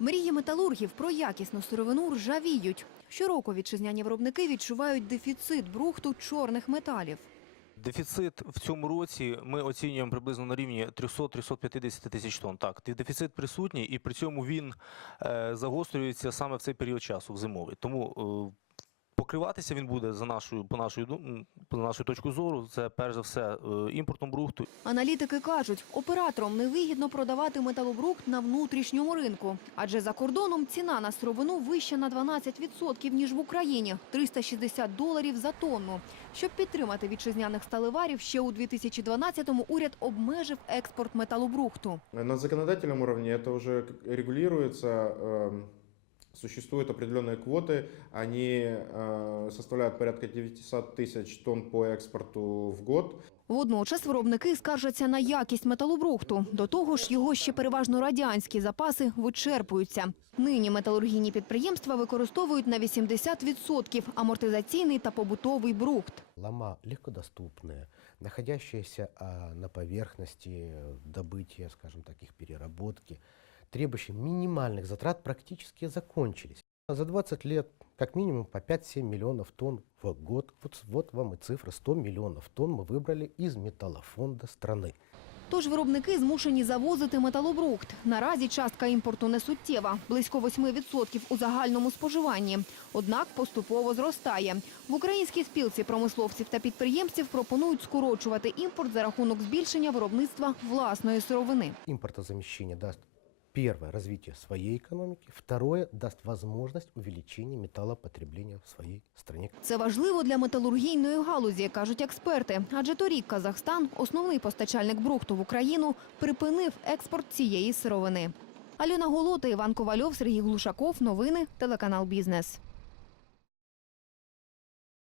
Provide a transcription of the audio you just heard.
Мрії металургів про якісну сировину ржавіють. Щороку вітчизняні виробники відчувають дефіцит брухту чорних металів. Дефіцит в цьому році ми оцінюємо приблизно на рівні 300-350 тисяч тонн. Так, дефіцит присутній, і при цьому він е, загострюється саме в цей період часу, в зимовий. Тому е, покриватися він буде за нашою, по нашою дум- по нашою точку зору. Це перш за все е, імпортом брухту. Аналітики кажуть, операторам невигідно продавати металобрухт на внутрішньому ринку, адже за кордоном ціна на сировину вища на 12% ніж в Україні 360 доларів за тонну. Щоб підтримати вітчизняних сталеварів, ще у 2012-му уряд обмежив експорт металобрухту. На законодательном уровне это уже как- регулируется. эм, Существуют определенные квоты, они э, составляют порядка 900 тысяч тонн по экспорту в год. Водночас виробники скаржаться на якість металобрухту. До того ж, його ще переважно радянські запаси вичерпуються. Нині металургійні підприємства використовують на 80% амортизаційний та побутовий брухт. Лома легкодоступные, находящиеся а, на поверхности э, добытия, скажем так, их переработки, требующие минимальных затрат, практически закончились. А За 20 лет как минимум по 5-7 миллионов тонн в год. Вот, с- вот вам и цифра, 100 миллионов тонн мы выбрали из металлофонда страны. Тож виробники змушені завозити металобрухт. Наразі частка імпорту не суттєва – близько 8% у загальному споживанні. Однак поступово зростає. В українській спілці промисловців та підприємців пропонують скорочувати імпорт за рахунок збільшення виробництва власної сировини. Импортозамещение даст первое развитие своей экономики, второе даст возможность увеличения металлопотребления в своей стране. Це важливо для металургійної галузі, кажуть експерти. Адже торік Казахстан, основний постачальник брухту в Україну, припинив експорт цієї сировини. Альона Голота, Іван Ковальов, Сергій Глушаков. Новини. Телеканал «Бізнес».